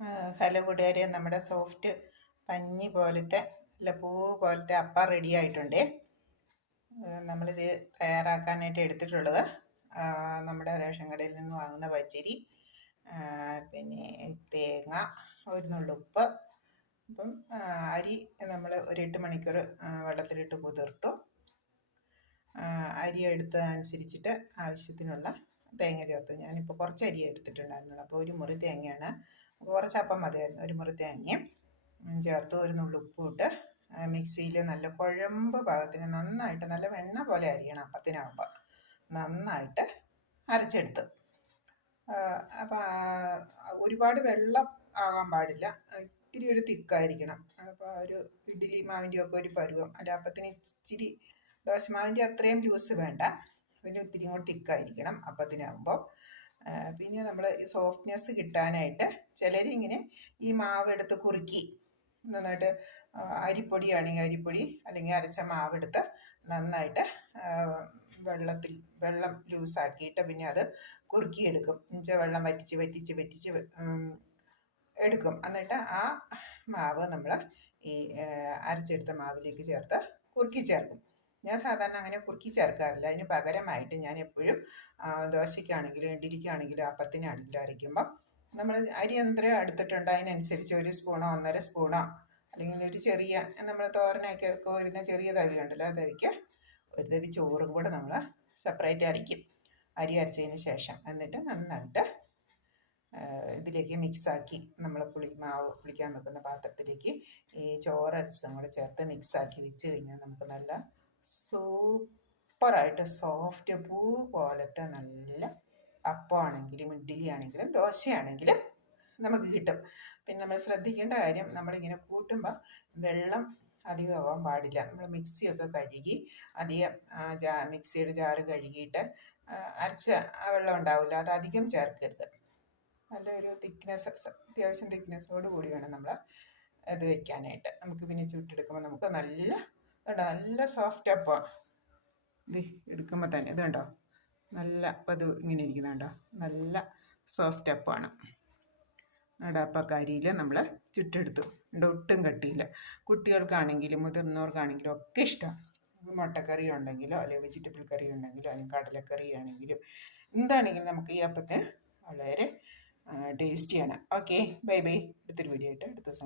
Hello കൂട്ടുകാരെ, നമ്മുടെ soft പഞ്ഞി പോലത്തെ നല്ല പൂ പോലത്തെ അപ്പം റെഡി ആയിട്ടുണ്ട്. നമ്മളിത് തയ്യാറാക്കാനായിട്ട് എടുത്തിട്ടുള്ളത് നമ്മുടെ റേഷൻ കടയിൽ നിന്ന് വാങ്ങുന്ന പച്ചരി, പിന്നെ തേങ്ങ, ഒരു നുള്ളുപ്പ്. അപ്പം അരി നമ്മൾ ഒരു 8 മണിക്കൂർ വെള്ളത്തിലിട്ട് കുതിർത്തു. അരി എടുത്തതനുസരിച്ചിട്ട് ആവശ്യത്തിനുള്ള തേങ്ങ ചേർത്ത്. ഞാനിപ്പോൾ കുറച്ച് അരി എടുത്തിട്ടുണ്ടായിരുന്നുള്ളൂ, അപ്പോൾ ഒരു മുറി തേങ്ങയാണ്, കുറച്ച് അപ്പം മതിയായിരുന്നു. ഒരു മുറി തേങ്ങയും ചേർത്ത് ഒരു നുള്ളുപ്പും ഇട്ട് മിക്സിയിൽ നല്ല കുഴമ്പ് പാകത്തിന് നന്നായിട്ട്, നല്ല വെണ്ണ പോലെ അരിയണം അപ്പത്തിനാകുമ്പോൾ, നന്നായിട്ട് അരച്ചെടുത്ത്. അപ്പം ഒരുപാട് വെള്ളം ആകാൻ പാടില്ല, ഇത്തിരി ഒരു തിക്കായിരിക്കണം. അപ്പോൾ ഒരു ഇഡ്ഡലി മാവിൻ്റെ ഒക്കെ ഒരു പരുവം, അല്ല അപ്പത്തിന് ഇച്ചിരി ദോശമാവിൻ്റെ അത്രയും ജ്യൂസ് വേണ്ട, അതിന് ഒത്തിരി കൂടി തിക്കായിരിക്കണം അപ്പത്തിനാകുമ്പോൾ. പിന്നെ നമ്മൾ ഈ സോഫ്റ്റ്നെസ് കിട്ടാനായിട്ട് ചിലരിങ്ങനെ ഈ മാവ് എടുത്ത് കുറുക്കി നന്നായിട്ട്, അരിപ്പൊടിയാണെങ്കിൽ അരിപ്പൊടി അല്ലെങ്കിൽ അരച്ച മാവെടുത്ത് നന്നായിട്ട് വെള്ളം ലൂസാക്കിയിട്ട് പിന്നെ അത് കുറുക്കിയെടുക്കും. വെള്ളം വറ്റിച്ച് എടുക്കും. എന്നിട്ട് ആ മാവ് നമ്മൾ ഈ അരച്ചെടുത്ത മാവിലേക്ക് ചേർത്ത് കുറുക്കി ചേർക്കും. ഞാൻ സാധാരണ അങ്ങനെ കുറുക്കി ചേർക്കാറില്ല. അതിന് പകരമായിട്ട് ഞാൻ എപ്പോഴും ദോശയ്ക്കാണെങ്കിലും ഇഡ്ഡലിക്കാണെങ്കിലും അപ്പത്തിനാണെങ്കിലും അരയ്ക്കുമ്പം നമ്മൾ അരി എന്തരം എടുത്തിട്ടുണ്ട് അതിനനുസരിച്ച് 1 സ്പൂണോ 1.5 സ്പൂണോ അല്ലെങ്കിൽ ഒരു ചെറിയ, നമ്മൾ തോരനൊക്കെ കോരുന്ന ചെറിയ തവി ഉണ്ടല്ലോ, ആ തവിക്ക് ഒരു തവി ചോറും കൂടെ നമ്മൾ സെപ്പറേറ്റ് അരയ്ക്കും അരി അരച്ചതിന് ശേഷം. എന്നിട്ട് നന്നായിട്ട് ഇതിലേക്ക് മിക്സാക്കി നമ്മൾ മാവ് പുളിക്കാൻ വെക്കുന്ന പാത്രത്തിലേക്ക് ഈ ചോറരച്ചതും കൂടെ ചേർത്ത് മിക്സാക്കി വെച്ച് കഴിഞ്ഞാൽ നമുക്ക് നല്ല സൂപ്പറായിട്ട് സോഫ്റ്റ് പൂ പോലത്തെ നല്ല അപ്പമാണെങ്കിലും ഇഡ്ഡലി ആണെങ്കിലും ദോശയാണെങ്കിലും നമുക്ക് കിട്ടും. പിന്നെ നമ്മൾ ശ്രദ്ധിക്കേണ്ട കാര്യം, നമ്മളിങ്ങനെ കൂട്ടുമ്പോൾ വെള്ളം അധികം ആവാൻ പാടില്ല. നമ്മൾ മിക്സിയൊക്കെ കഴുകി അധികം മിക്സിയുടെ ജാറ് കഴുകിയിട്ട് അരച്ച ആ വെള്ളം ഉണ്ടാവില്ല, അത് അധികം ചേർക്കരുത്. നല്ലൊരു അത്യാവശ്യം തിക്നെസ്സോട് കൂടി വേണം നമ്മൾ ഇത് വയ്ക്കാനായിട്ട്. നമുക്ക് പിന്നെ ചുട്ടെടുക്കുമ്പോൾ നമുക്ക് നല്ല സോഫ്റ്റ് അപ്പം ഇത് എടുക്കുമ്പോൾ തന്നെ ഇതുണ്ടോ, നല്ല അത് ഇങ്ങനെ ഇരിക്കുന്നുണ്ടോ, നല്ല സോഫ്റ്റ് അപ്പമാണ്. അടപ്പക്കരിയിൽ നമ്മൾ ചുട്ടെടുത്തു, ഒട്ടും കട്ടിയില്ല. കുട്ടികൾക്കാണെങ്കിലും മുതിർന്നവർക്കാണെങ്കിലും ഒക്കെ ഇഷ്ടം. മുട്ടക്കറി ഉണ്ടെങ്കിലോ അല്ലെങ്കിൽ വെജിറ്റബിൾ കറി ഉണ്ടെങ്കിലോ അല്ലെങ്കിൽ കടലക്കറി ആണെങ്കിലും എന്താണെങ്കിലും നമുക്ക് ഈ അപ്പത്തിന് വളരെ ടേസ്റ്റിയാണ്. Okay, bye bye. അടുത്തൊരു വീഡിയോ ആയിട്ട് അടുത്ത ദിവസം.